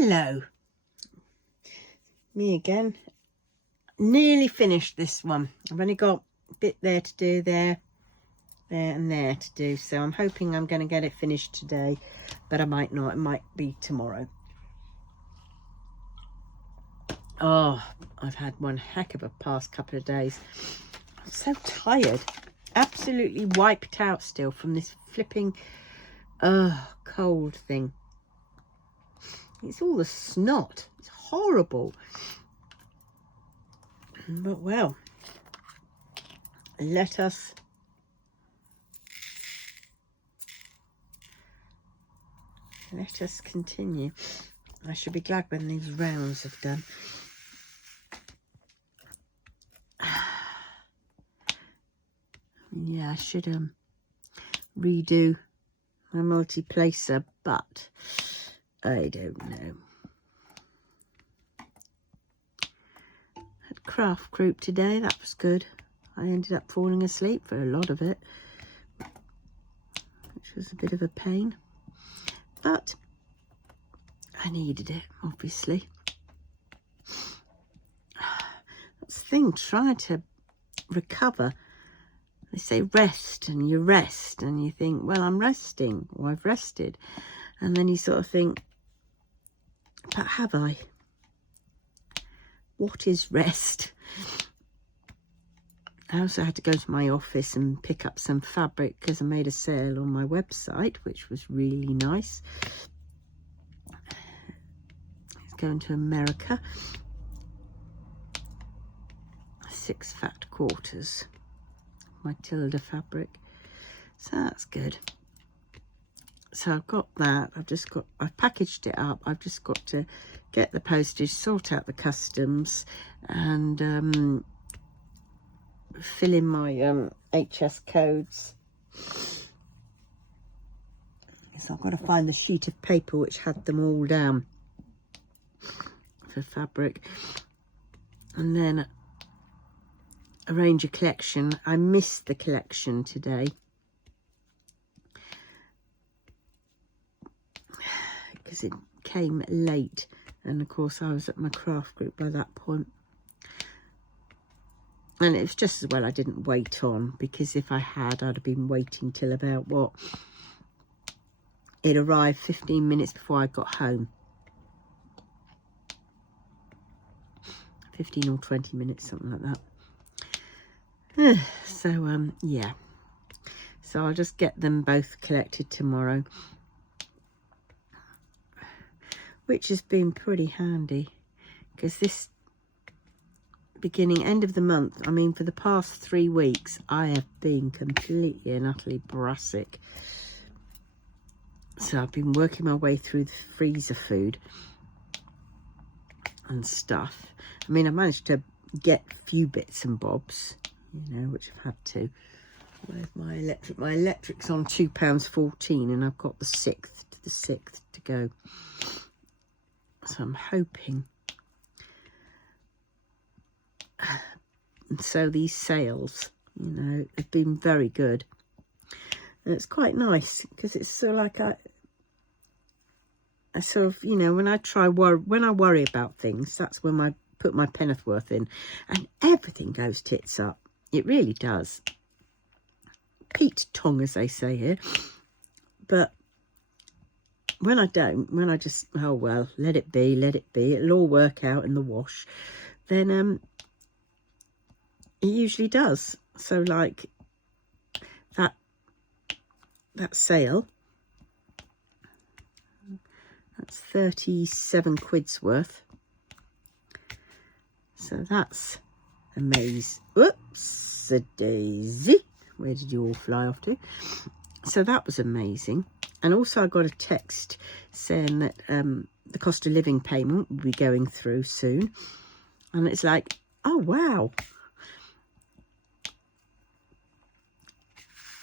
Hello. Me again. Nearly finished this one. I've only got a bit there to do, there and there to do. So I'm hoping I'm going to get it finished today. But I might not. It might be tomorrow. Oh, I've had one heck of a past couple of days. I'm so tired. Absolutely wiped out still from this flipping cold thing. It's all the snot. It's horrible. But well, let us continue. I should be glad when these rounds have done. Yeah, I should redo my multi-placer, but I don't know. Had craft group today, that was good. I ended up falling asleep for a lot of it, which was a bit of a pain, but I needed it, obviously. That's the thing, trying to recover. They say rest, and you rest, and you think, well, I'm resting, or I've rested. And then you sort of think, but have I? What is rest? I also had to go to my office and pick up some fabric because I made a sale on my website, which was really nice. It's going to America. 6 fat quarters. Matilda fabric, so that's good. So I've got that. I've packaged it up. I've just got to get the postage, sort out the customs, and fill in my HS codes. So I've got to find the sheet of paper which had them all down for fabric, and then arrange a collection. I missed the collection today because it came late, and of course I was at my craft group by that point, and it was just as well I didn't wait on, because if I had, I'd have been waiting till about what, it arrived 15 minutes before I got home. 15 or 20 minutes, something like that. So yeah, so I'll just get them both collected tomorrow, which has been pretty handy, because this end of the month, I mean, for the past 3 weeks I have been completely and utterly brassic. So I've been working my way through the freezer food and stuff. I mean, I managed to get a few bits and bobs, you know, which I've had to. Where's my electric? My electric's on £2.14, and I've got the 6th to go. So I'm hoping. And so these sales, you know, have been very good. And it's quite nice, because it's sort of like I sort of, you know, when I worry about things, that's when I put my penn'orth in, and everything goes tits up. It really does. Pete Tong, as they say here. But when I don't, when I just, oh well, let it be, it'll all work out in the wash, then it usually does. So like that sale, that's 37 quid's worth. So that's amazing. Whoops, a daisy. Where did you all fly off to? So that was amazing. And also I got a text saying that the cost of living payment will be going through soon. And it's like, oh wow.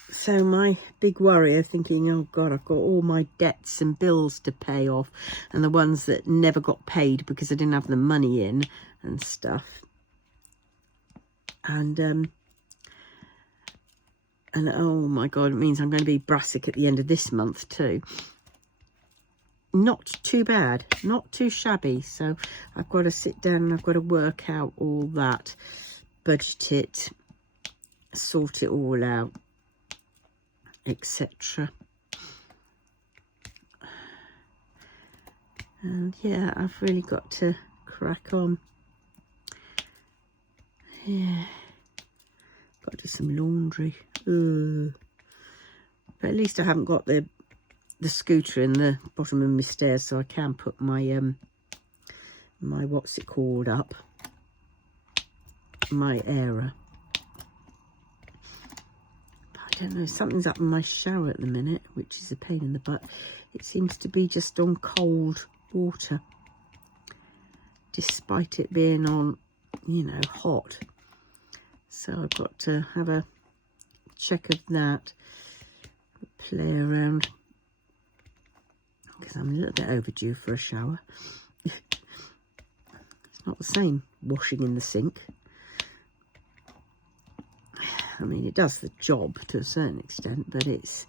So my big worry of thinking, oh God, I've got all my debts and bills to pay off, and the ones that never got paid because I didn't have the money in and stuff. And oh my God, it means I'm going to be brassic at the end of this month too. not too bad, not too shabby. So I've got to sit down and I've got to work out all that, budget it, sort it all out, etc. And yeah, I've really got to crack on. Yeah, got to do some laundry. But at least I haven't got the scooter in the bottom of my stairs, so I can put my my what's it called up, my airer. I don't know, something's up in my shower at the minute, which is a pain in the butt. It seems to be just on cold water, despite it being on, you know, hot. So I've got to have a check of that, play around, because I'm a little bit overdue for a shower. It's not the same washing in the sink. I mean, it does the job to a certain extent, but it's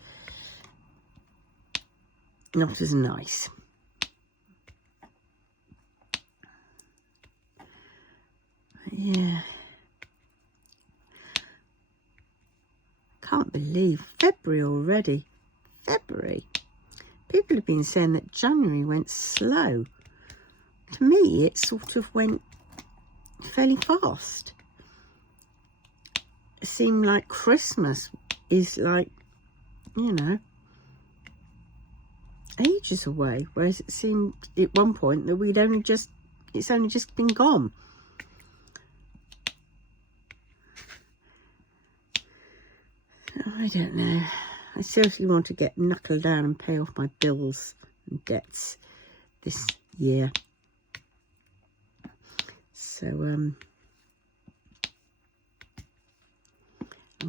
not as nice. Yeah. Can't believe February already. February. People have been saying that January went slow. To me, it sort of went fairly fast. It seemed like Christmas is like, you know, ages away. Whereas it seemed at one point that it's only just been gone. I don't know. I seriously want to get knuckled down and pay off my bills and debts this year. So I'm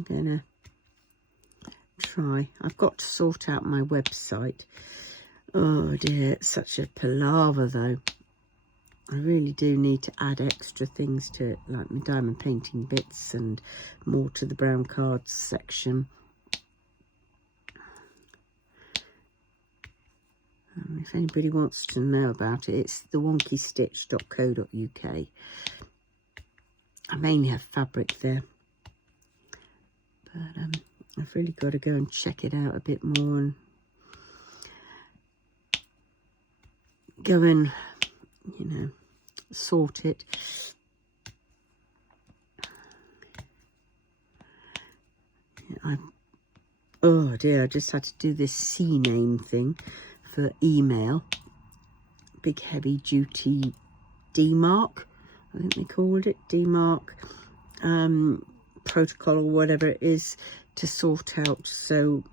gonna try. I've got to sort out my website. Oh dear, it's such a palaver though. I really do need to add extra things to it, like my diamond painting bits and more to the brown cards section. If anybody wants to know about it, it's thewonkystitch.co.uk. I mainly have fabric there, but I've really got to go and check it out a bit more and go and, you know, sort it. Oh dear, I just had to do this C name thing for email. Big heavy duty DMARC, I think they called it, DMARC protocol or whatever it is, to sort out. So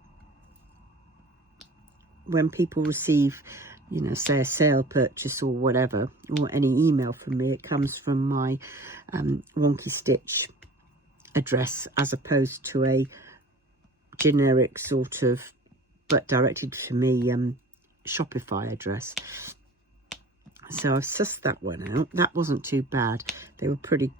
when people receive, you know, say a sale purchase or whatever, or any email from me, it comes from my Wonky Stitch address as opposed to a generic sort of, but directed to me, Shopify address. So I've sussed that one out. That wasn't too bad. They were pretty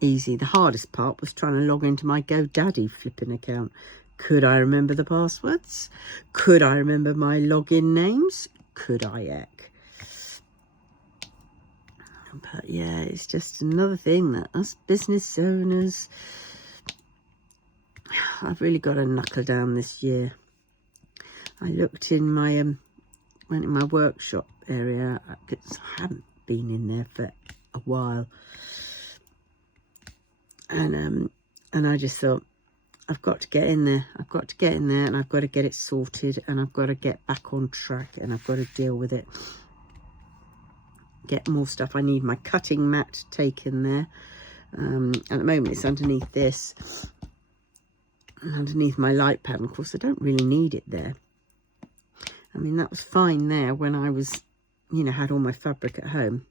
easy. The hardest part was trying to log into my GoDaddy flipping account. Could I remember the passwords? Could I remember my login names? Could I heck? But yeah, it's just another thing that us business owners, I've really got to knuckle down this year. I looked in my, went in my workshop area, because I haven't been in there for a while. And I just thought, I've got to get in there. I've got to get in there and I've got to get it sorted and I've got to get back on track and I've got to deal with it. Get more stuff. I need my cutting mat taken there. At the moment it's underneath this, underneath my light pad. And of course I don't really need it there. I mean, that was fine there when I was, you know, had all my fabric at home.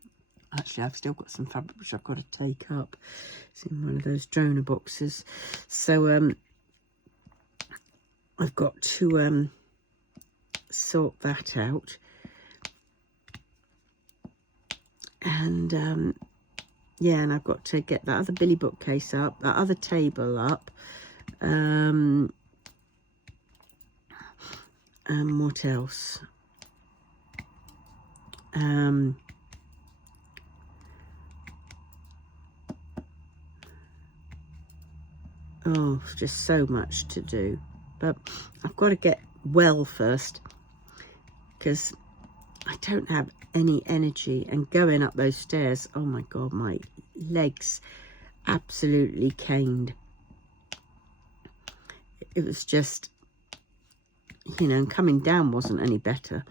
Actually, I've still got some fabric which I've got to take up. It's in one of those donor boxes. So I've got to sort that out. And yeah, and I've got to get that other Billy bookcase up, that other table up. And what else? Oh, just so much to do. But I've got to get well first, because I don't have any energy. And going up those stairs, oh my God, my legs absolutely caned. It was just, you know, coming down wasn't any better.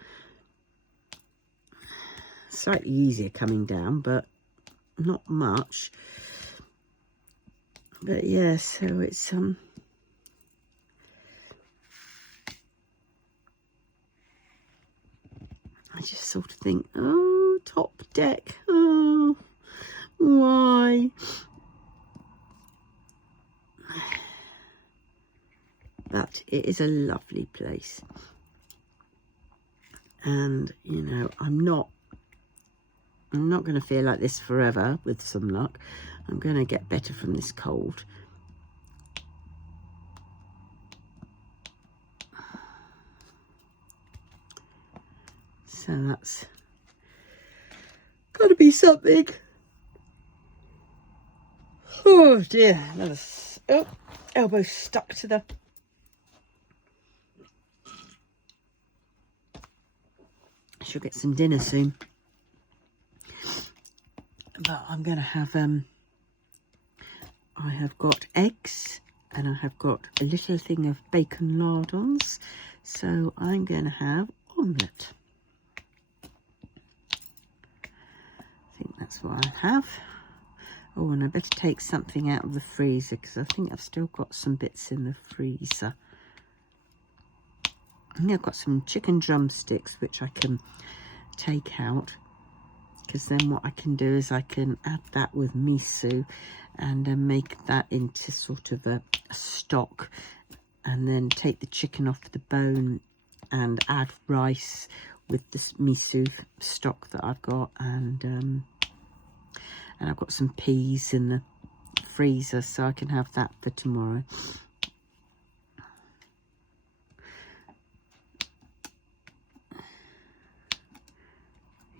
Slightly easier coming down, but not much. But yeah, so it's I just sort of think, oh, top deck, oh, why? But it is a lovely place. And, you know, I'm not going to feel like this forever with some luck. I'm going to get better from this cold. So that's got to be something. Oh dear, another elbow stuck to the... I should get some dinner soon. But I'm going to have, I have got eggs and I have got a little thing of bacon lardons. So I'm going to have omelette. I think that's what I'll have. Oh, and I better take something out of the freezer, because I think I've still got some bits in the freezer. I think I've got some chicken drumsticks which I can take out, because then what I can do is I can add that with miso and make that into sort of a stock, and then take the chicken off the bone and add rice with this miso stock that I've got, and I've got some peas in the freezer, so I can have that for tomorrow.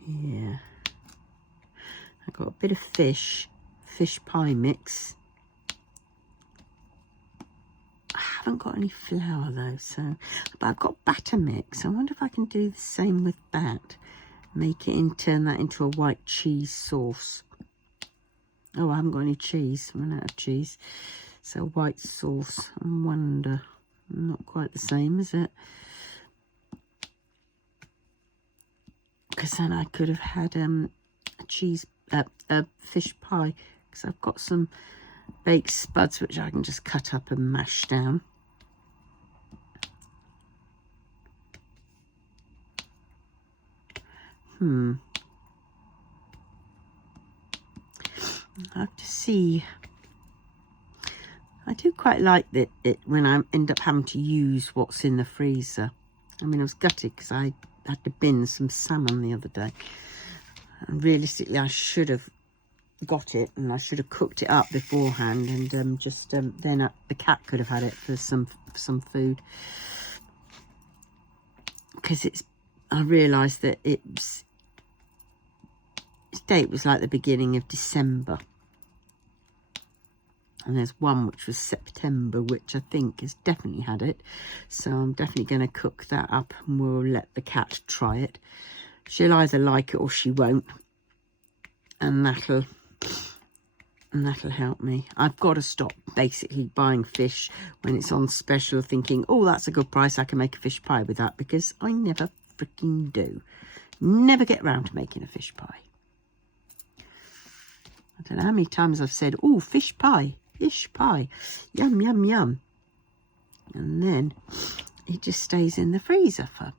Yeah. I've got a bit of fish pie mix. I haven't got any flour though, so, but I've got batter mix. I wonder if I can do the same with that. Make it in, turn that into a white cheese sauce. Oh, I haven't got any cheese. I'm out of cheese. So white sauce. I wonder. Not quite the same, is it? Because then I could have had a fish pie. Because I've got some baked spuds which I can just cut up and mash down. I have to see. I do quite like it when I end up having to use what's in the freezer. I mean, I was gutted because I had to bin some salmon the other day. And realistically, I should have got it, and I should have cooked it up beforehand, and then the cat could have had it for some food. Because I realised that its date was like the beginning of December. And there's one which was September, which I think has definitely had it. So I'm definitely going to cook that up, and we'll let the cat try it. She'll either like it or she won't. And that'll help me. I've got to stop basically buying fish when it's on special, thinking, oh, that's a good price, I can make a fish pie with that, because I never freaking do. Never get round to making a fish pie. I don't know how many times I've said, oh, fish pie, yum, yum, yum. And then it just stays in the freezer for...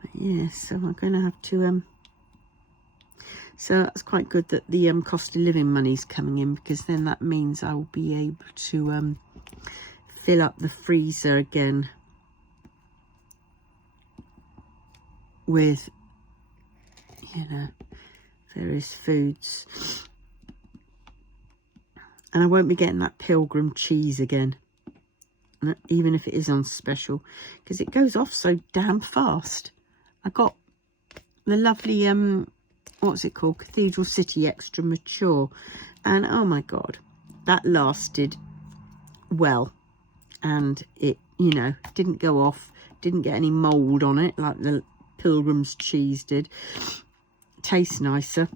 But yeah, so I'm going to have to... So that's quite good that the cost of living money's coming in, because then that means I will be able to fill up the freezer again with, you know, various foods. And I won't be getting that Pilgrim cheese again. even if it is on special, because it goes off so damn fast. I got the lovely what's it called, Cathedral City Extra Mature, and oh my god, that lasted well, and it, you know, didn't go off, didn't get any mold on it like the Pilgrim's cheese did. Tastes nicer,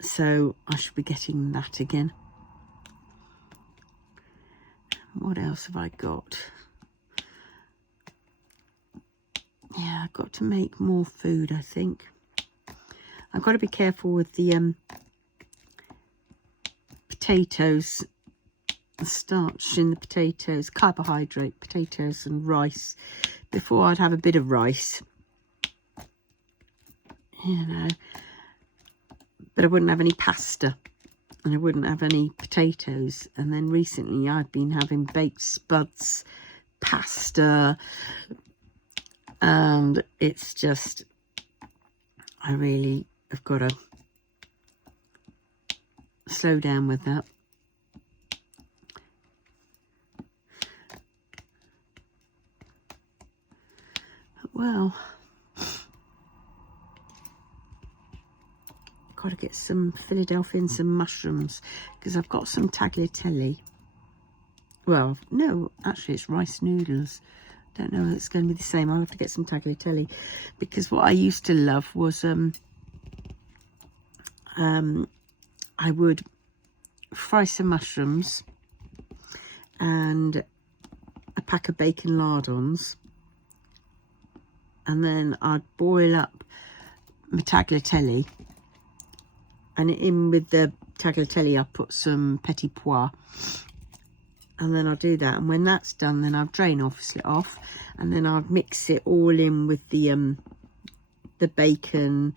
so I should be getting that again. What else have I got? Yeah, I've got to make more food, I think. I've got to be careful with the potatoes, the starch in the potatoes, carbohydrate, potatoes and rice. Before I'd have a bit of rice, you know, but I wouldn't have any pasta and I wouldn't have any potatoes. And then recently I've been having baked spuds, pasta, and it's just, I really have got to slow down with that. Well, got to get some Philadelphia and some mushrooms, because I've got some tagliatelle. Well, no, actually it's rice noodles. Don't know if it's going to be the same. I'll have to get some tagliatelle, because what I used to love was I would fry some mushrooms and a pack of bacon lardons, and then I'd boil up my tagliatelle, and in with the tagliatelle I put some petit pois, and then I'll do that, and when that's done then I'll drain obviously off, and then I'll mix it all in with the bacon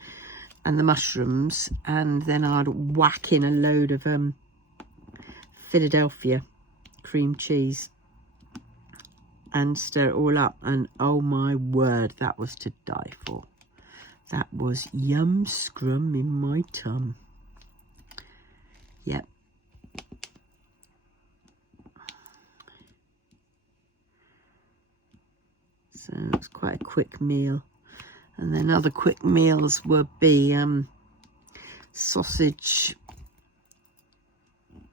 and the mushrooms, and then I'd whack in a load of Philadelphia cream cheese and stir it all up, and oh my word, that was to die for. That was yum scrum in my tum. Yep. So it's quite a quick meal. And then other quick meals would be sausage.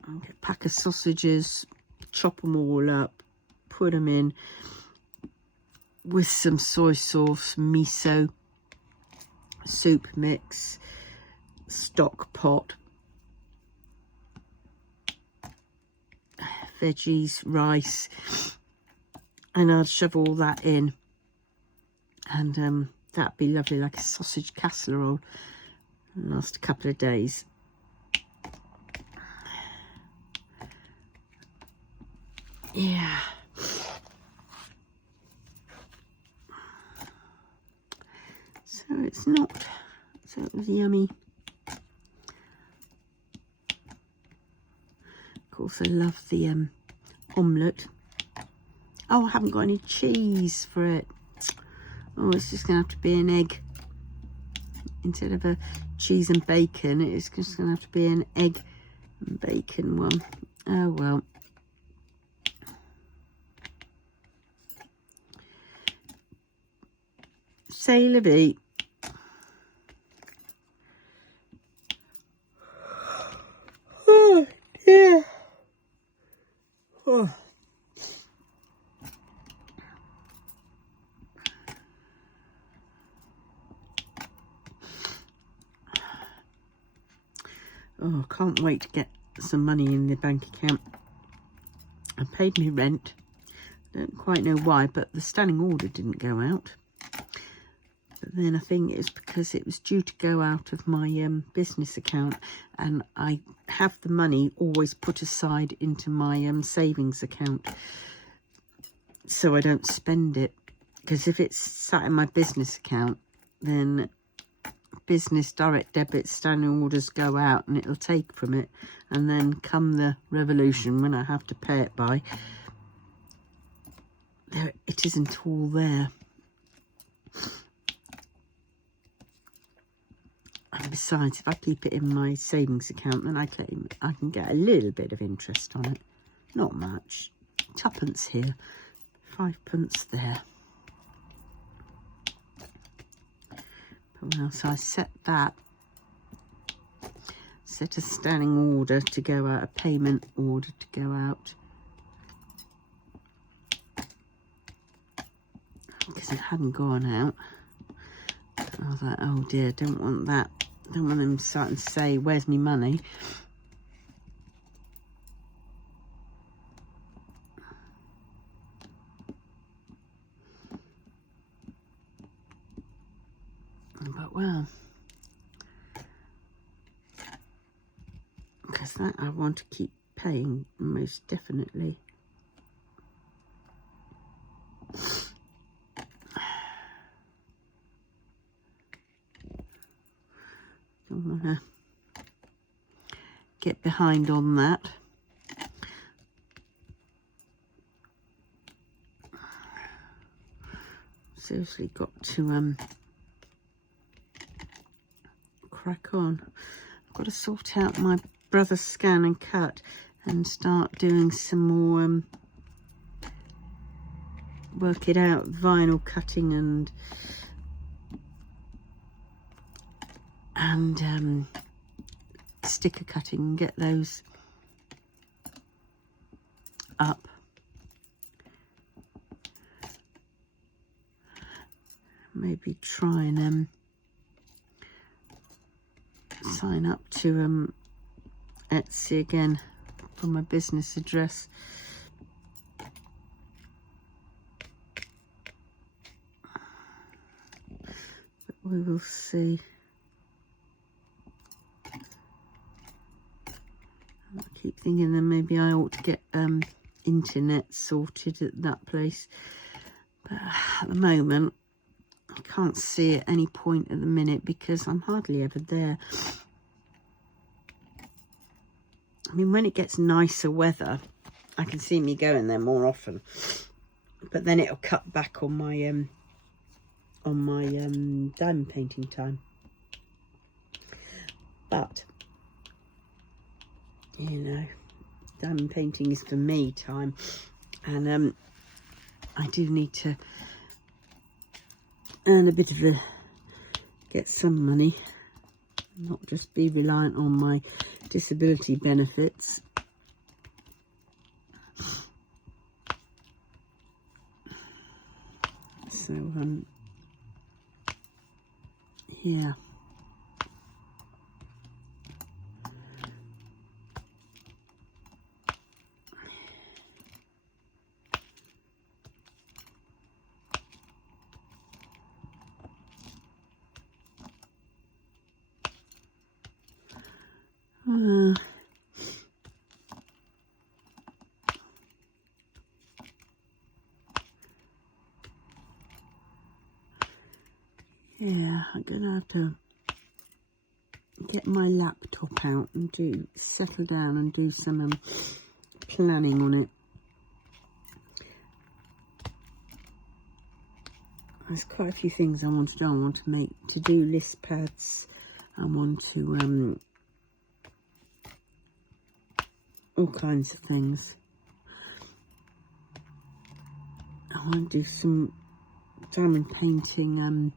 Okay, pack of sausages, chop them all up, put them in with some soy sauce, miso, soup mix, stock pot, veggies, rice, and I'd shove all that in, and that'd be lovely, like a sausage casserole. Last a couple of days. Yeah. So it's not, so it was yummy. Of course I love the omelette. Oh, I haven't got any cheese for it. Oh, it's just going to have to be an egg. Instead of a cheese and bacon, it's just going to have to be an egg and bacon one. Oh, well. C'est la vie. Oh, yeah. Oh. Oh, can't wait to get some money in the bank account. I paid me rent. Don't quite know why, but the standing order didn't go out. But then I think it's because it was due to go out of my business account, and I have the money always put aside into my savings account, so I don't spend it. Because if it's sat in my business account, then business direct debit standing orders go out and it'll take from it, and then come the revolution when I have to pay it by, there it isn't all there. And besides, if I keep it in my savings account, then I can get a little bit of interest on it. Not much, Tuppence here, 5p there. But once I set that, set a standing order to go out, a payment order to go out, because it hadn't gone out. I was like, oh dear, don't want that. Don't want them starting to say, where's me money? But well, because that I want to keep paying, most definitely. Don't want to get behind on that. Seriously got to crack on. I've got to sort out my brother's scan and cut and start doing some more work it out, vinyl cutting and sticker cutting, and get those up. Maybe try and sign up to Etsy again for my business address. But we will see. I keep thinking that maybe I ought to get internet sorted at that place, but at the moment I can't see at any point at the minute because I'm hardly ever there. I mean, when it gets nicer weather, I can see me going there more often, but then it'll cut back on my diamond painting time. But you know, diamond painting is for me time, and I do need to earn a bit of get some money, not just be reliant on my disability benefits. So yeah. Yeah, I'm gonna have to get my laptop out and settle down and do some planning on it. There's quite a few things I want to do. I want to make to-do list pads. I want to all kinds of things. I want to do some diamond painting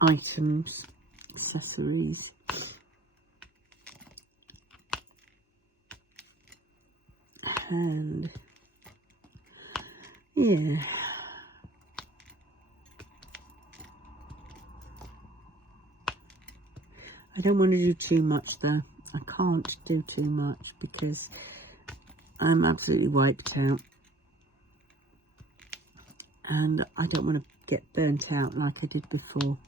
items, accessories. And yeah. I don't want to do too much though. I can't do too much because I'm absolutely wiped out. And I don't want to get burnt out like I did before.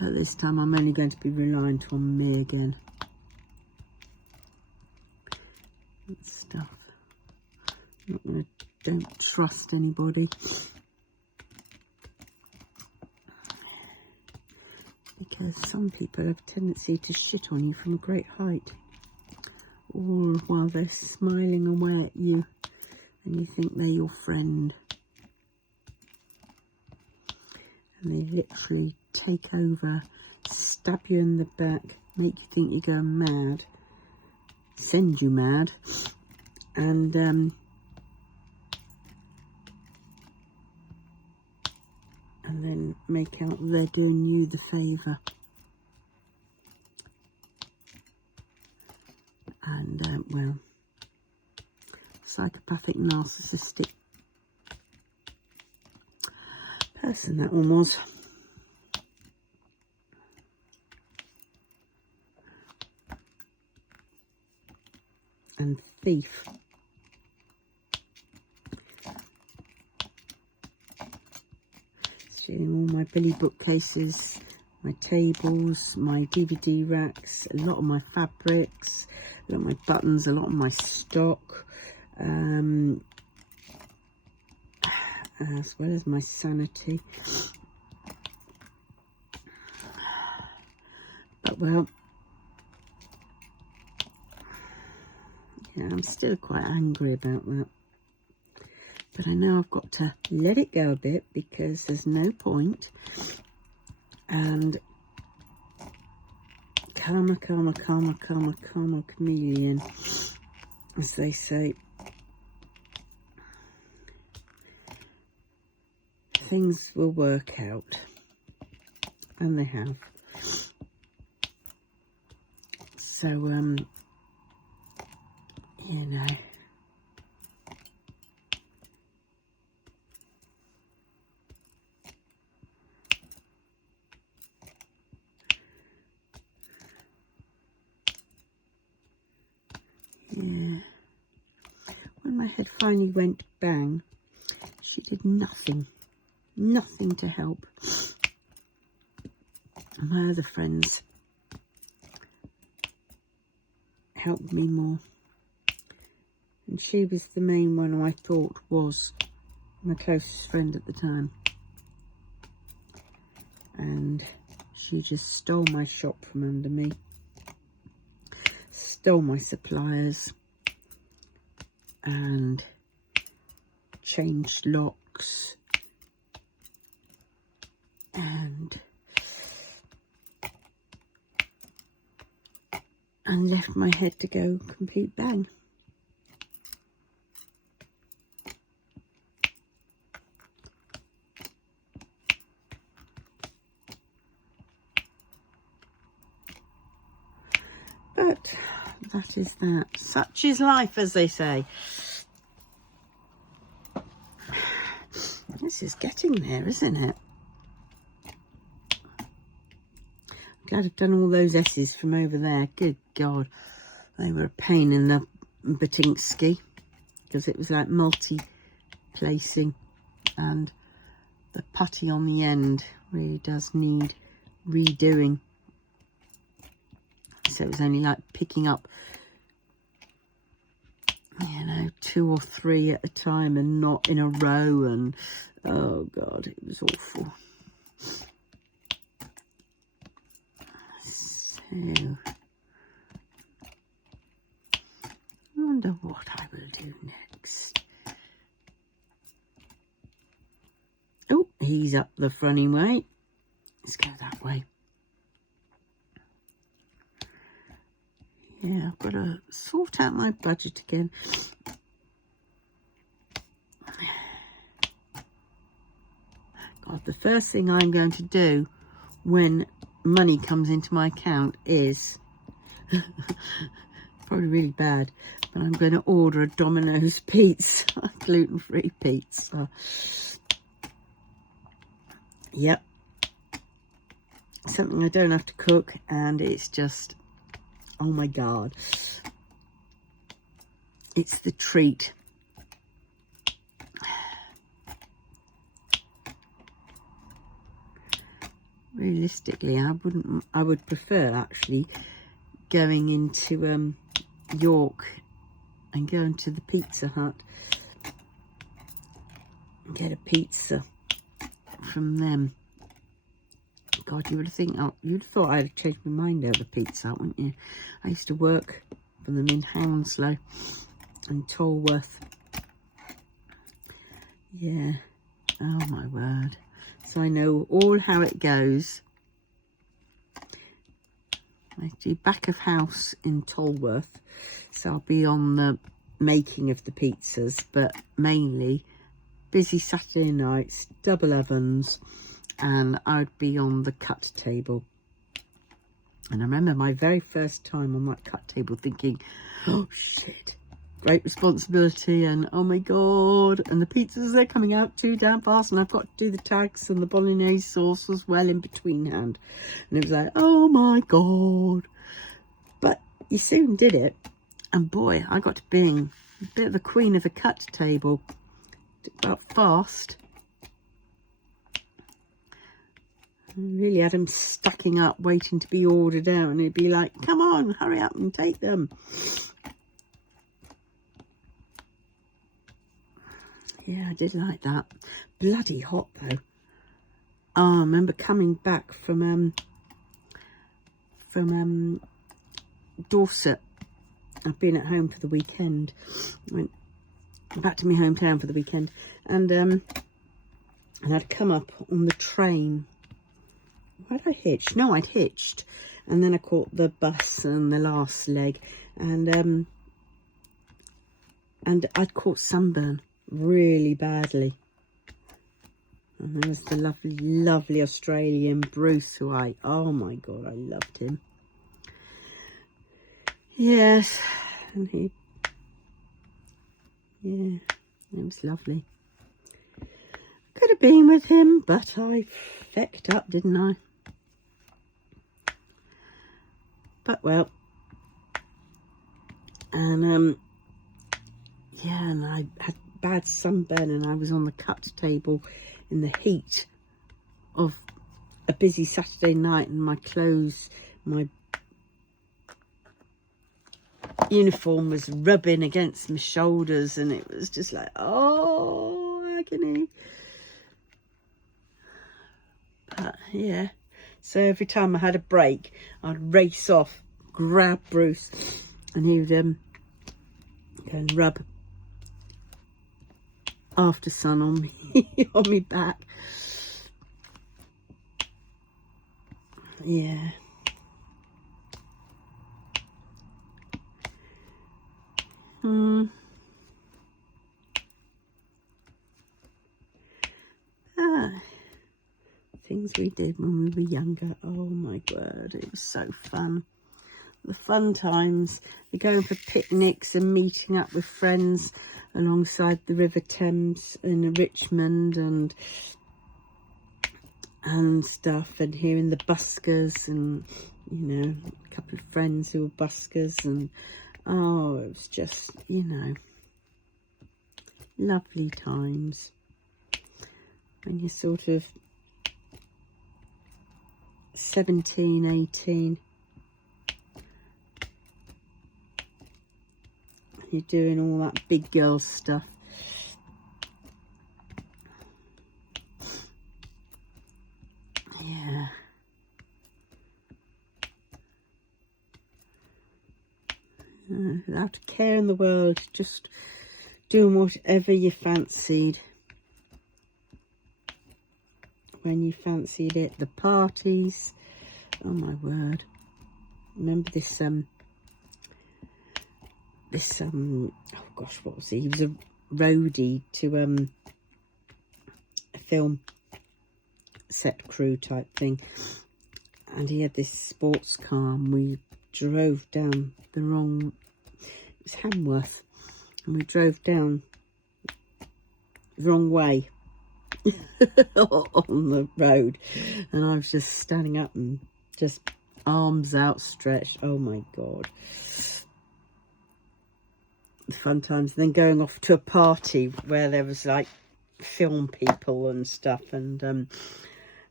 But this time I'm only going to be reliant on me again. And stuff. Don't trust anybody. Because some people have a tendency to shit on you from a great height. All while they're smiling away at you. And you think they're your friend. And they literally take over stab you in the back, make you think you're going mad, send you mad, and then make out they're doing you the favour. And well, psychopathic, narcissistic person that one was. And thief. Stealing all my Billy bookcases, my tables, my DVD racks, a lot of my fabrics, a lot of my buttons, a lot of my stock, as well as my sanity. But well, yeah, I'm still quite angry about that. But I know I've got to let it go a bit, because there's no point. And karma, karma, karma, karma, karma, chameleon, as they say. Things will work out. And they have. So, you know. Yeah. When my head finally went bang, she did nothing. Nothing to help. And my other friends helped me more. And she was the main one who I thought was my closest friend at the time. And she just stole my shop from under me. Stole my suppliers. And changed locks. And left my head to go complete bang. But that is that. Such is life, as they say. This is getting there, isn't it? Glad I've done all those S's from over there. Good God. They were a pain in the batinsky, because it was like multi-placing, and the putty on the end really does need redoing. So it was only like picking up, you know, 2 or 3 at a time and not in a row, and oh God, it was awful. So, I wonder what I will do next. Oh, he's up the funny way. Let's go that way. Yeah, I've got to sort out my budget again. God, the first thing I'm going to do when money comes into my account is probably really bad, but I'm going to order a Domino's pizza, gluten-free pizza. Yep, something I don't have to cook, and it's just, oh my God, it's the treat. Realistically, I would prefer actually going into York and going to the Pizza Hut and get a pizza from them. God, you'd have thought I'd have changed my mind over Pizza Hut, wouldn't you? I used to work for them in Hounslow and Tolworth. Yeah, oh my word. So I know all how it goes. I do back of house in Tolworth, so I'll be on the making of the pizzas, but mainly busy Saturday nights, double ovens, and I'd be on the cut table. And I remember my very first time on that cut table thinking, oh shit, great responsibility, and oh my god, and the pizzas, they're coming out too damn fast, and I've got to do the tags and the bolognese sauce as well in between hand, and it was like, oh my god. But you soon did it, and boy, I got to being a bit of the queen of the cut table. About fast. I really had them stacking up waiting to be ordered out, and it'd be like, come on, hurry up and take them. Yeah, I did like that. Bloody hot though. Oh, I remember coming back from Dorset. I've been at home for the weekend. Went back to my hometown for the weekend, and I'd come up on the train. Why'd I hitch? No, I'd hitched, and then I caught the bus and the last leg, and I'd caught sunburn really badly. And there was the lovely, lovely Australian Bruce, who oh my god, I loved him. Yes, and yeah, it was lovely. Could have been with him, but I fecked up, didn't I? But well, and yeah, and I had bad sunburn, and I was on the cut table in the heat of a busy Saturday night, and my clothes, my uniform was rubbing against my shoulders, and it was just like, oh, agony. But yeah, so every time I had a break, I'd race off, grab Bruce, and he would go and rub after sun on me on me back. Yeah. Things we did when we were younger. Oh my word, it was so fun. The fun times, the going for picnics and meeting up with friends alongside the River Thames in Richmond and stuff, and hearing the buskers, and you know, a couple of friends who were buskers, and oh, it was just, you know, lovely times when you're sort of 17, 18. You're doing all that big girl stuff. Yeah. Without a care in the world, just doing whatever you fancied. When you fancied it, the parties. Oh my word. Remember this oh gosh, what was he? He was a roadie to a film set crew type thing, and he had this sports car, and we drove down it was Hamworth, and we drove down the wrong way on the road, and I was just standing up and just arms outstretched. Oh my god, the fun times. And then going off to a party where there was like film people and stuff, and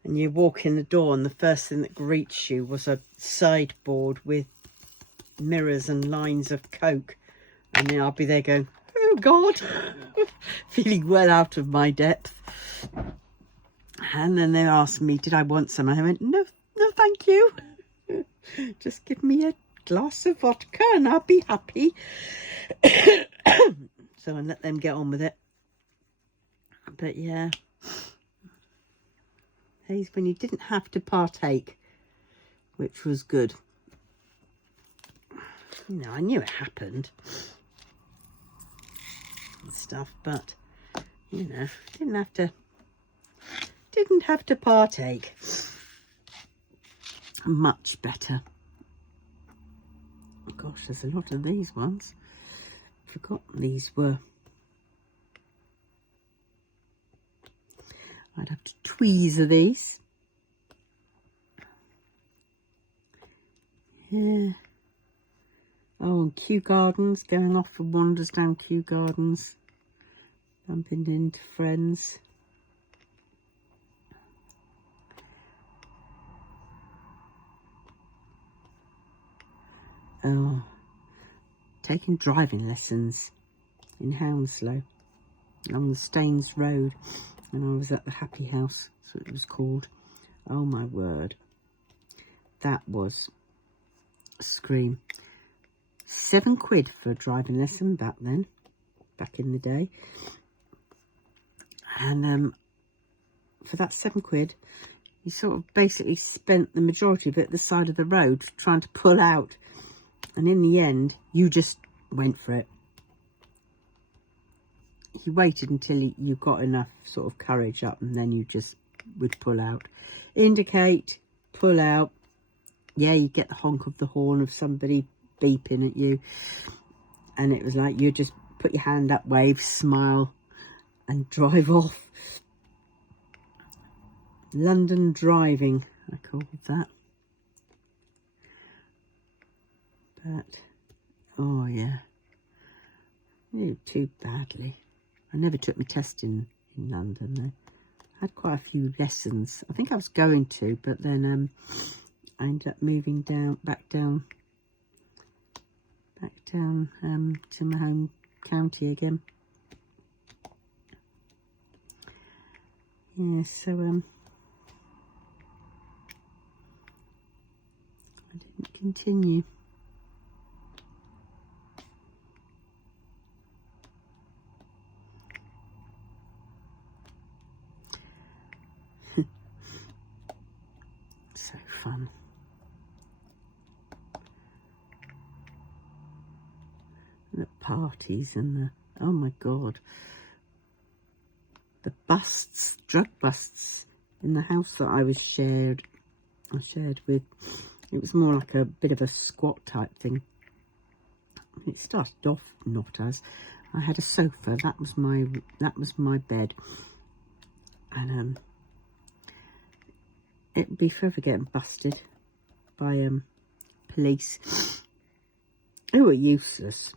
you walk in the door, and the first thing that greets you was a sideboard with mirrors and lines of Coke, and then I'll be there going, oh god, feeling well out of my depth. And then they asked me, did I want some? I went, no thank you, just give me a glass of vodka and I'll be happy. So I let them get on with it. But yeah, days when you didn't have to partake, which was good. You know, I knew it happened and stuff, but you know, didn't have to partake. Much better. Oh gosh, there's a lot of these ones. Forgotten these were. I'd have to tweezer these. Yeah. Oh, and Kew Gardens, going off for wanders down Kew Gardens. Bumping into friends. Oh, taking driving lessons in Hounslow along the Staines Road when I was at the Happy House, that's what it was called. Oh my word, that was a scream. £7 for a driving lesson back then, back in the day. And for that £7, you sort of basically spent the majority of it at the side of the road trying to pull out. And in the end, you just went for it. You waited until you got enough sort of courage up, and then you just would pull out. Indicate, pull out. Yeah, you get the honk of the horn of somebody beeping at you. And it was like you just put your hand up, wave, smile, and drive off. London driving, I called that. But, oh yeah, I knew too badly. I never took my test in London though. I had quite a few lessons. I think I was going to, but then I ended up moving back down to my home county again. Yeah, so I didn't continue. So fun. The parties and the, oh my god, the busts, drug busts in the house that I shared with. It was more like a bit of a squat type thing. It started off not as. I had a sofa, that was my bed, and it'd be forever getting busted by police who were useless.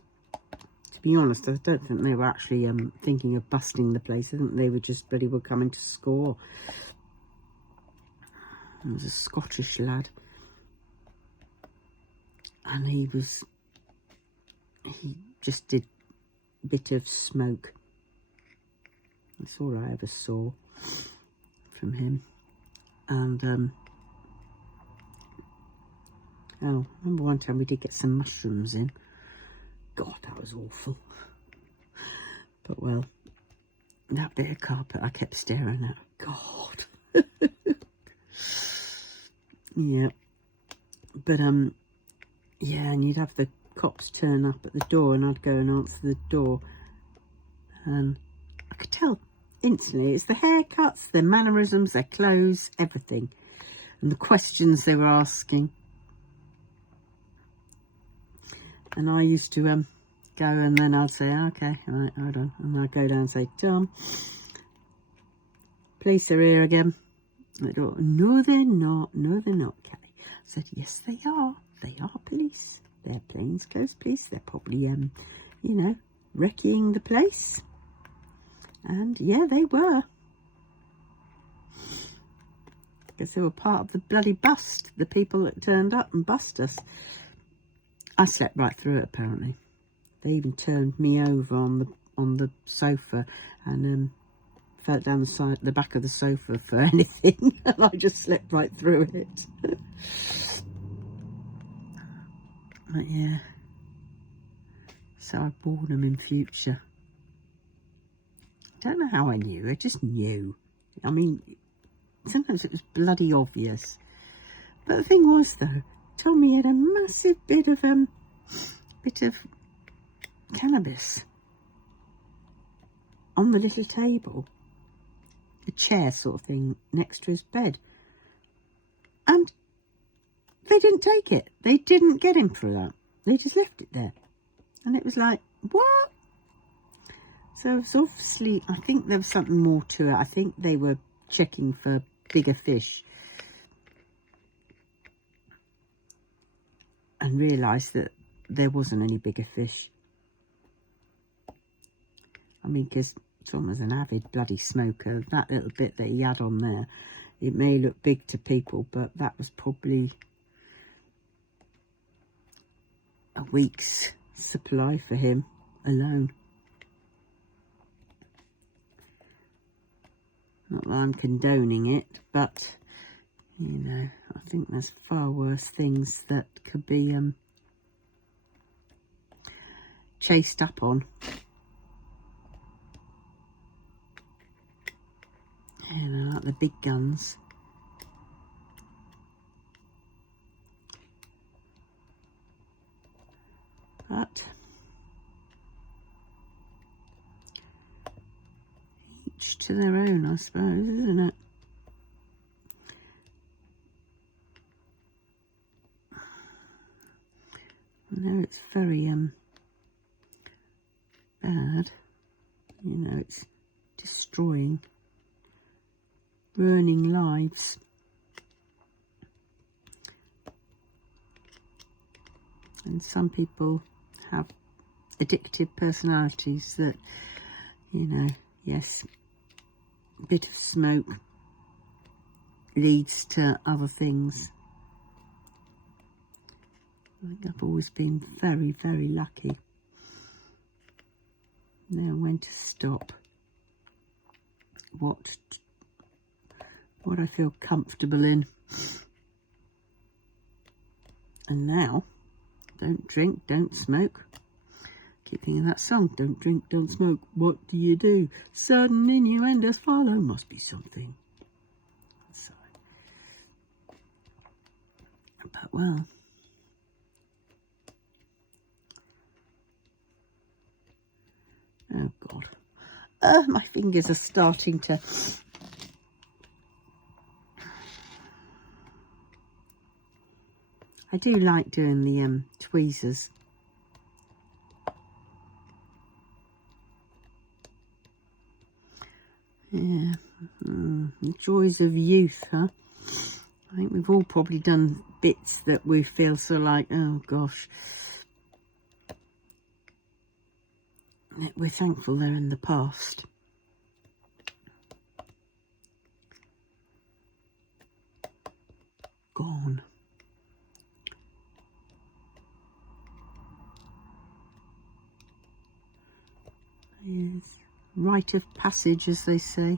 To be honest, I don't think they were actually thinking of busting the place. I think they were just bloody were coming to score. It was a Scottish lad, and he just did a bit of smoke. That's all I ever saw from him. And oh, I remember one time we did get some mushrooms in. God, that was awful. But well, that bit of carpet I kept staring at. God. Yeah. But yeah, and you'd have the cops turn up at the door, and I'd go and answer the door, and I could tell instantly it's the haircuts, their mannerisms, their clothes, everything, and the questions they were asking. And I used to go, and then I'd say, okay, all right, hold on, and I'd go down and say, Tom, police are here again. And they'd go, no they're not, Kelly. I said, yes they are police. They're plainclothes police. They're probably, you know, wrecking the place. And yeah, they were. Because they were part of the bloody bust. The people that turned up and bust us. I slept right through it, apparently. They even turned me over on the sofa and fell down the back of the sofa for anything. And I just slept right through it. But yeah, so I warned them in future. I don't know how I knew, I just knew. I mean, sometimes it was bloody obvious. But the thing was though, Tommy had a massive bit of bit of cannabis on the little table, a chair sort of thing next to his bed. And they didn't take it. They didn't get him for that. They just left it there. And it was like, what? So it's obviously, I think there was something more to it. I think they were checking for bigger fish and realised that there wasn't any bigger fish. I mean, because Tom was an avid bloody smoker. That little bit that he had on there, it may look big to people, but that was probably a week's supply for him alone. Not that I'm condoning it, but, you know, I think there's far worse things that could be chased up on. You know, like the big guns. But each to their own, I suppose, isn't it? I know it's very bad. You know, it's destroying, ruining lives. And some people have addictive personalities that, you know, yes, a bit of smoke leads to other things. I think I've always been very, very lucky. Know when to stop. What I feel comfortable in. And now, don't drink, don't smoke. Keep thinking that song, don't drink, don't smoke. What do you do? Sudden innuendos follow, must be something. So, but well. Oh God. My fingers are starting to... I do like doing the tweezers. Yeah, the joys of youth, huh? I think we've all probably done bits that we feel so like, oh gosh. We're thankful they're in the past. Gone. Yes. Rite of passage, as they say.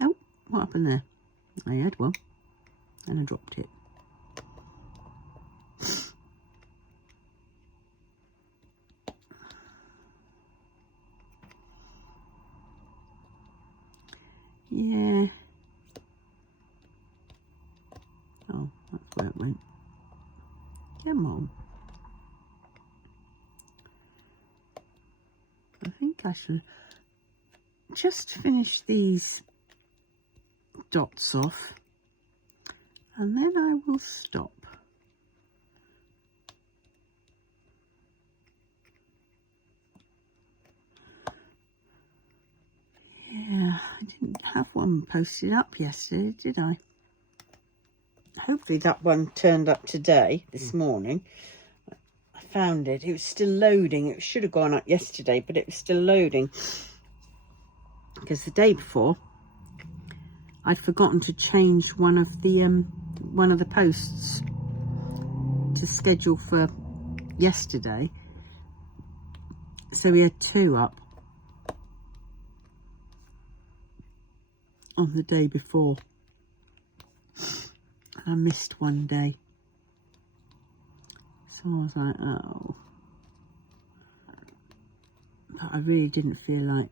Oh, what happened there? I had one and I dropped it. Yeah. Oh, that's where it went. Come on. I think I should just finish these dots off and then I will stop. Yeah, I didn't have one posted up yesterday, did I? Hopefully that one turned up today, this morning. I found it. It was still loading. It should have gone up yesterday, but it was still loading. Because the day before, I'd forgotten to change one of the posts to schedule for yesterday. So we had two up on the day before. I missed one day. So I was like, oh. But I really didn't feel like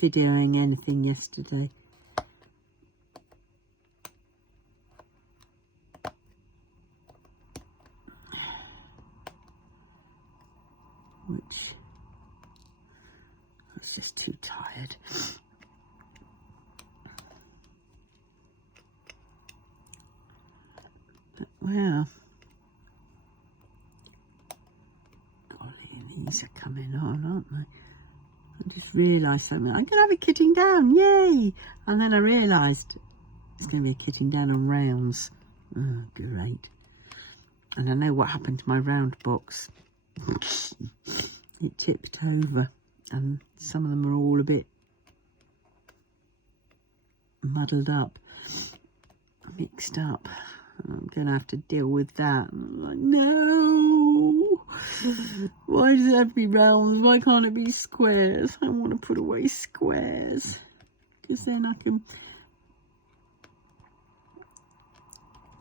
videoing anything yesterday. which I was just too tired. But well, golly, these are coming on, aren't they? I just realised something. I'm going to have a kitting down, yay! And then I realised it's going to be a kitting down on rounds. Oh, great. And I know what happened to my round box. It tipped over, and some of them are all a bit muddled up, mixed up. I'm going to have to deal with that. And I'm like, no! Why does it have to be rounds? Why can't it be squares? I want to put away squares, because then I can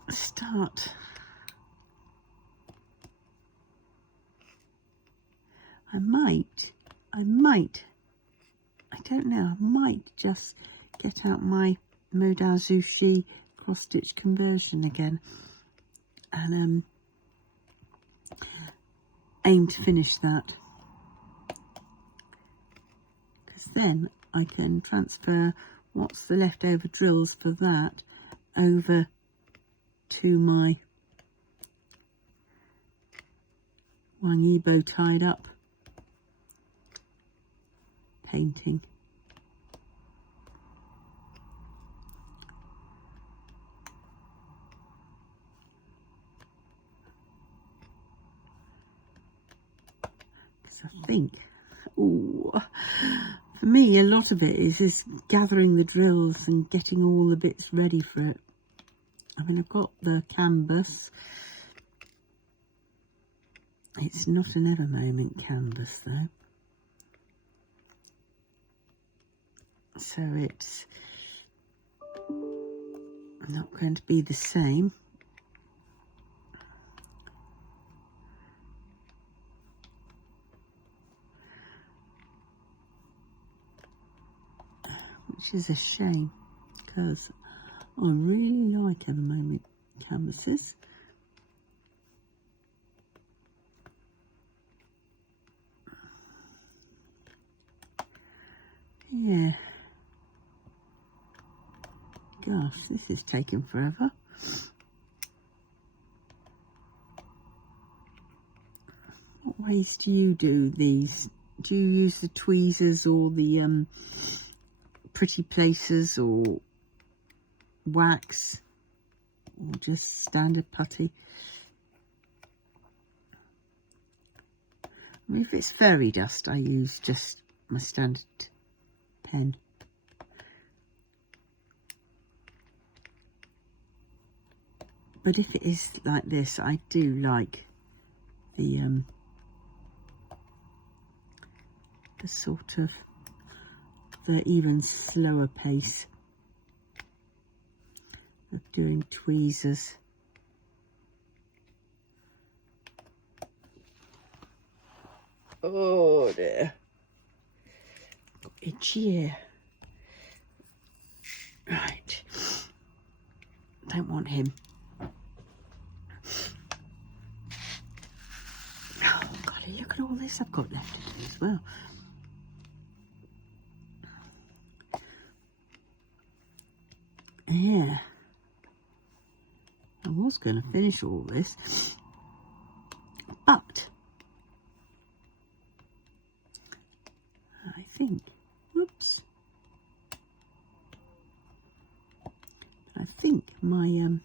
start. I might, I don't know, I might just get out my Modal Zushi cross stitch conversion again and aim to finish that, because then I can transfer what's the leftover drills for that over to my Wangi bow tied up painting. Because I think, ooh, for me a lot of it is gathering the drills and getting all the bits ready for it. I mean, I've got the canvas. It's not an Ever Moment canvas though. So it's not going to be the same. Which is a shame, because I really like Ever Moment canvases. Yeah. Gosh, this is taking forever. What ways do you do these? Do you use the tweezers or the pretty places or wax or just standard putty? I mean, if it's fairy dust, I use just my standard pen. But if it is like this, I do like the sort of the even slower pace of doing tweezers. Oh dear, got itchy ear. Right, don't want him. Oh golly, look at all this I've got left to do as well. Yeah, I was going to finish all this, but I think, whoops, I think my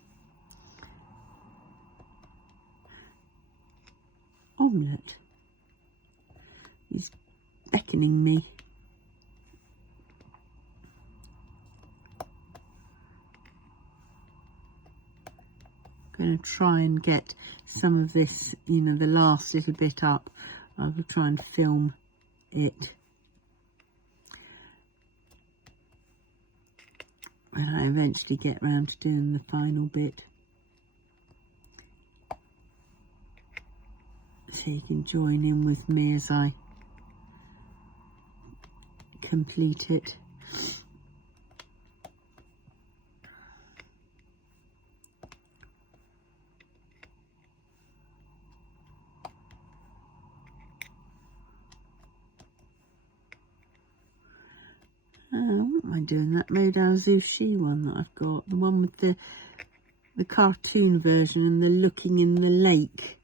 omelette is beckoning me. Going to try and get some of this, you know, the last little bit up. I will try and film it when I eventually get round to doing the final bit, so you can join in with me as I complete it. am I doing? That Modal Zushi one that I've got. The one with the cartoon version and the looking in the lake.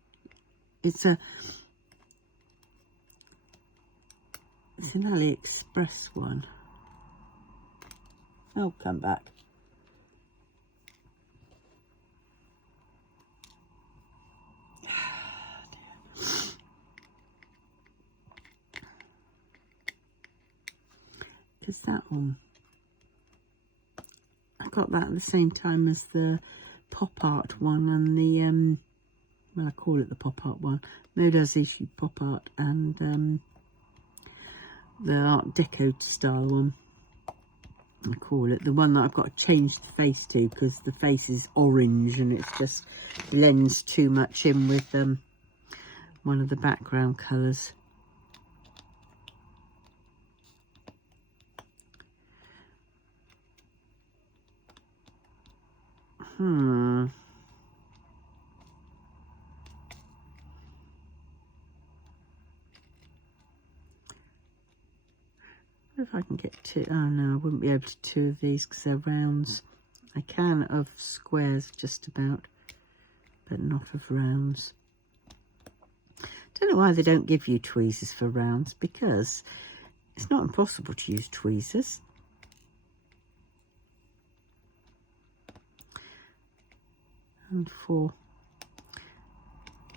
It's an AliExpress one. I'll come back. Because that one, I got that at the same time as the pop art one and the well, I call it the pop art one, Modal Zushi pop art, and the Art Deco style one. I call it the one that I've got to change the face to because the face is orange and it's just blends too much in with one of the background colours. If I can get two. Oh no, I wouldn't be able to do 2 of these because they're rounds. I can of squares just about, but not of rounds. Don't know why they don't give you tweezers for rounds, because it's not impossible to use tweezers. And for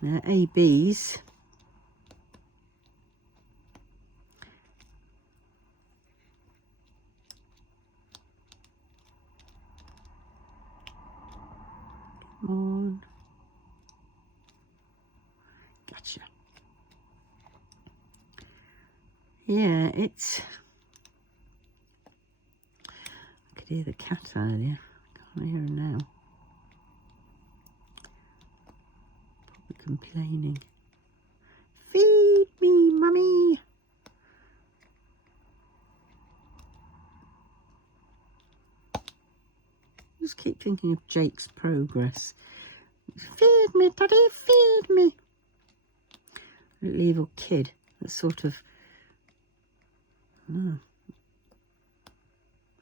their ABs, come on, gotcha. Yeah, it's, I could hear the cat earlier, can't hear her now. Probably complaining. Feed me, mummy. Just keep thinking of Jake's Progress. Feed me, daddy, feed me. Little evil kid that's sort of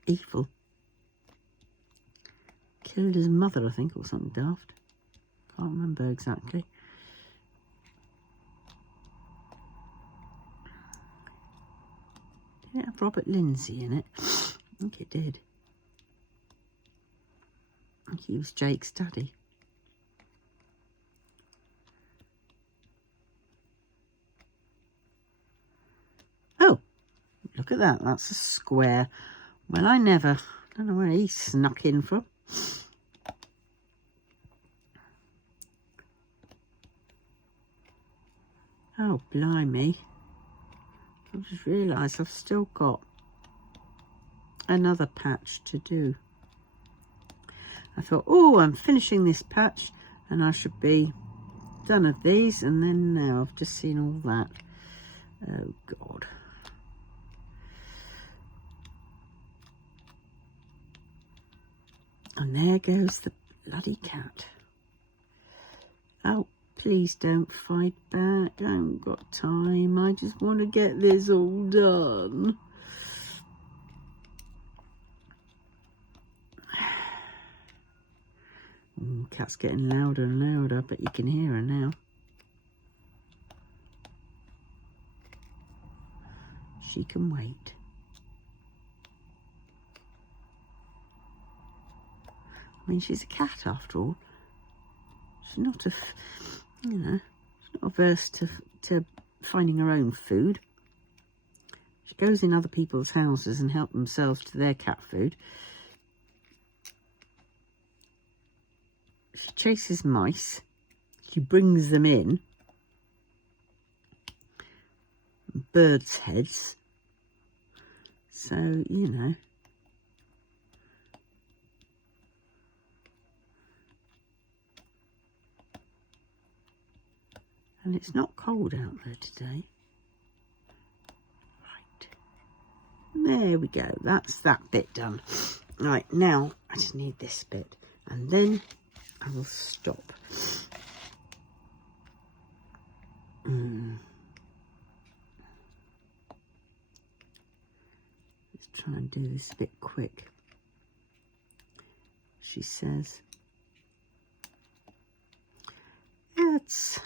evil. Killed his mother, I think, or something daft. Can't remember exactly. Did it have Robert Lindsay in it? I think it did. I think he was Jake's daddy. Oh, look at that. That's a square. Well, I don't know where he snuck in from. Oh, blimey. I've just realised I've still got another patch to do. I thought, oh, I'm finishing this patch and I should be done of these, and then now I've just seen all that. Oh, God. And there goes the bloody cat. Oh, please don't fight back. I haven't got time. I just want to get this all done. Cat's getting louder and louder, but you can hear her now. She can wait. I mean, she's a cat after all. She's not she's not averse to finding her own food. She goes in other people's houses and helps themselves to their cat food. She chases mice. She brings them in. Birds' heads. So, you know. And it's not cold out there today. Right. There we go. That's that bit done. Right, now I just need this bit. And then I will stop. Let's try and do this a bit quick. She says, it's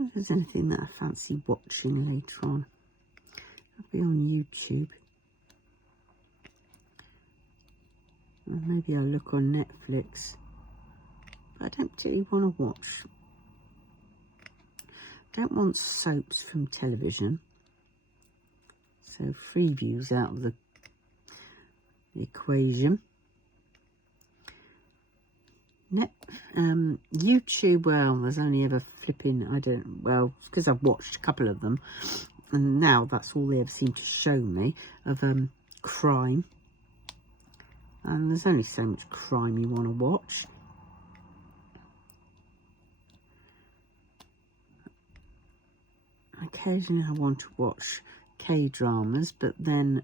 if there's anything that I fancy watching later on, I'll be on YouTube. Or maybe I'll look on Netflix. But I don't particularly want to watch. Don't want soaps from television. So Freeview's out of the equation. YouTube, well, there's only ever flipping, well, it's because I've watched a couple of them, and now that's all they ever seem to show me of crime. And there's only so much crime you want to watch. Occasionally I want to watch K-dramas, but then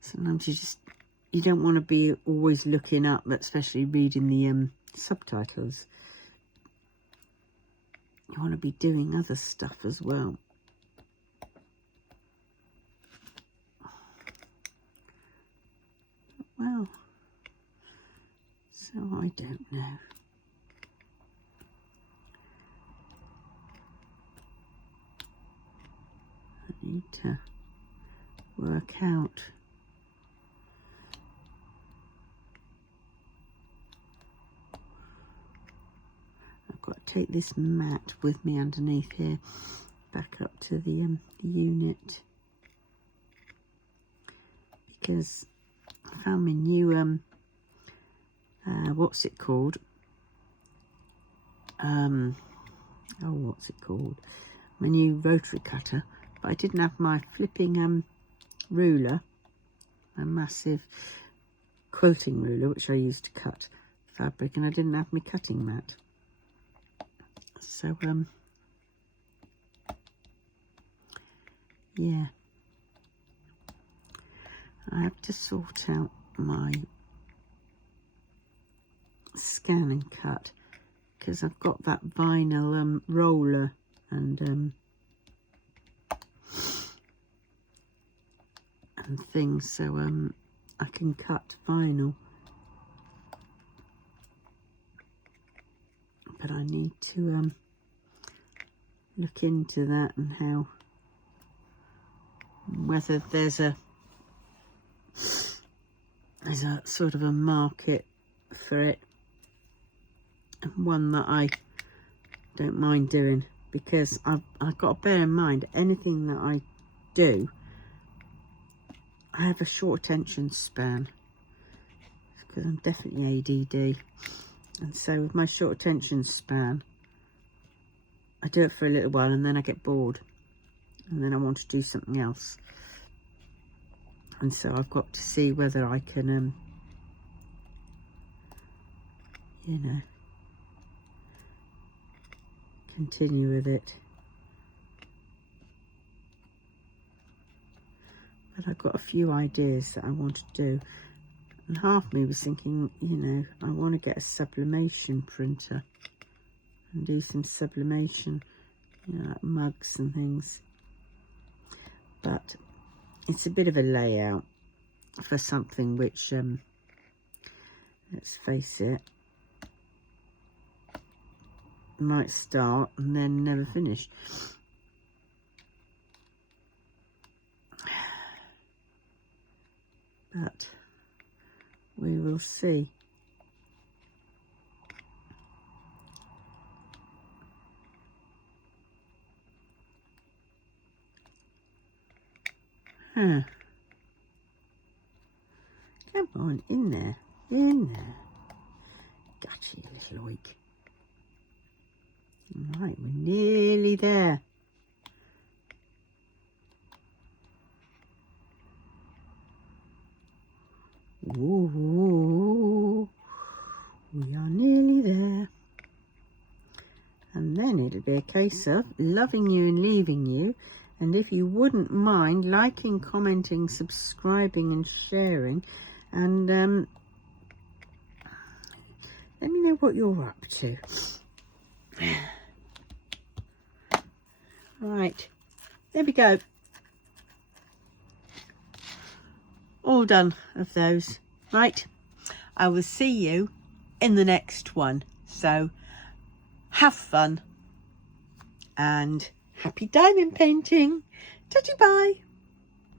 sometimes you don't want to be always looking up, especially reading the subtitles. You want to be doing other stuff as well. Well, so I don't know. I need to work out I've got to take this mat with me underneath here back up to the unit, because I found my new what's it called, what's it called, my new rotary cutter, but I didn't have my flipping ruler, my massive quilting ruler which I used to cut fabric, and I didn't have my cutting mat. So yeah, I have to sort out my scan and cut, because I've got that vinyl roller and things, so I can cut vinyl, but I need to look into that and how, whether there's a sort of a market for it, and one that I don't mind doing, because I've got to bear in mind anything that I do, I have a short attention span, because I'm definitely ADD, and so with my short attention span, I do it for a little while and then I get bored, and then I want to do something else. And so I've got to see whether I can, you know, continue with it. But I've got a few ideas that I want to do. And half of me was thinking, you know, I want to get a sublimation printer and do some sublimation, you know, like mugs and things. But it's a bit of a layout for something which, let's face it, might start and then never finish. But we will see. Huh. Come on, in there. In there. Gotcha, you little oik. Right, we're nearly there. Ooh, we are nearly there. And then it'll be a case of loving you and leaving you. And if you wouldn't mind liking, commenting, subscribing and sharing, and let me know what you're up to. Right, there we go. All done of those. Right, I will see you in the next one. So have fun and happy diamond painting. Ta-ta, bye.